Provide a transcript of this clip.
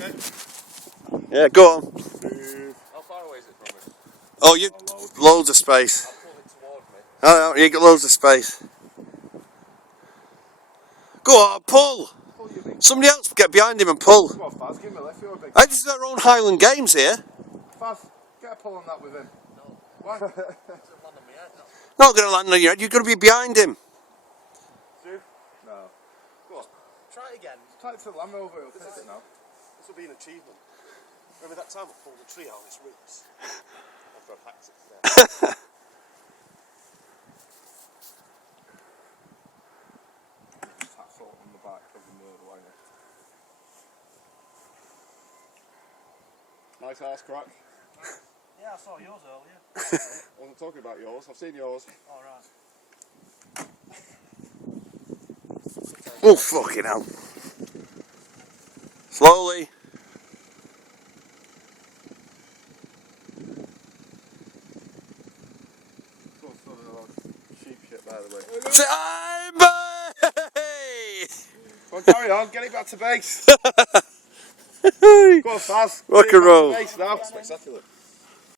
Okay. Yeah, go on. How far away is it from me? Oh, you loads of space. I'll pull it towards me. Oh, you got loads of space. Go on, pull. Pull you big. Somebody else get behind him and pull. Come on, Faz, give me a lift, you're big. Hey, this is our own Highland Games here. Faz, get a pull on that with him. No. Why? It's land on my head, no. Not going to land on your head, you've got to be behind him. Stu? No. Go on. Try it again. Try it to the Land Rover, it'll piss it now. This will be an achievement. Remember that time I pulled the tree out of its roots? After I'd hacked it to death. That's all on the back of the motor liner. Nice ass crack. Yeah, I saw yours earlier. I wasn't talking about yours, I've seen yours. Alright. Oh, fucking hell. Slowly. Sheep shit, by the way. Time, boy! Come on, carry on, get it back to base. Go on, Faz. Rock and roll. Base now. Spectacular.